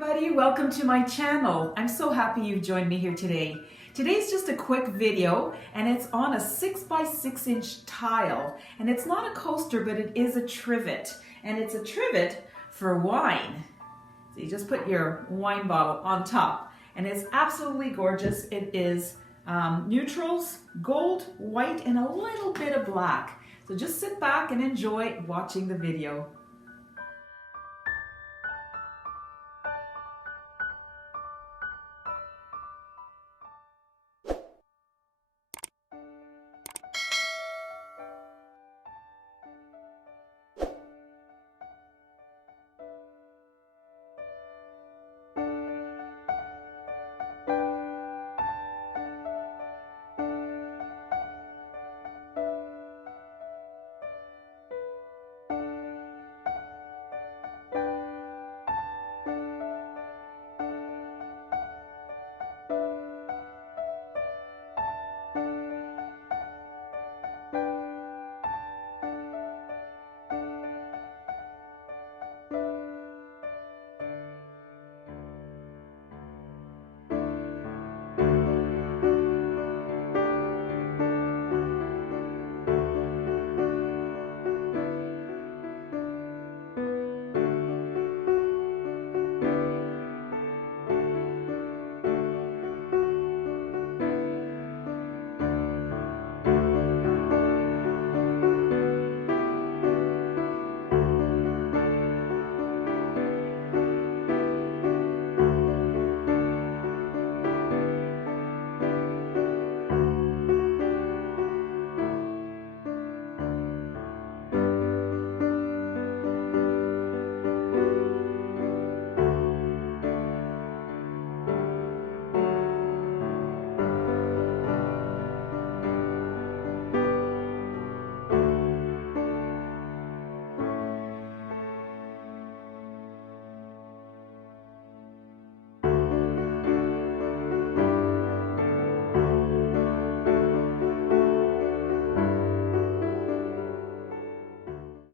everybody, welcome to my channel. I'm so happy you've joined me here today. Today's just a quick video and it's on a 6x6" tile, and it's not a coaster but it is a trivet, and it's a trivet for wine. So you just put your wine bottle on top and it's absolutely gorgeous. It is neutrals, gold, white, and a little bit of black. So just sit back and enjoy watching the video.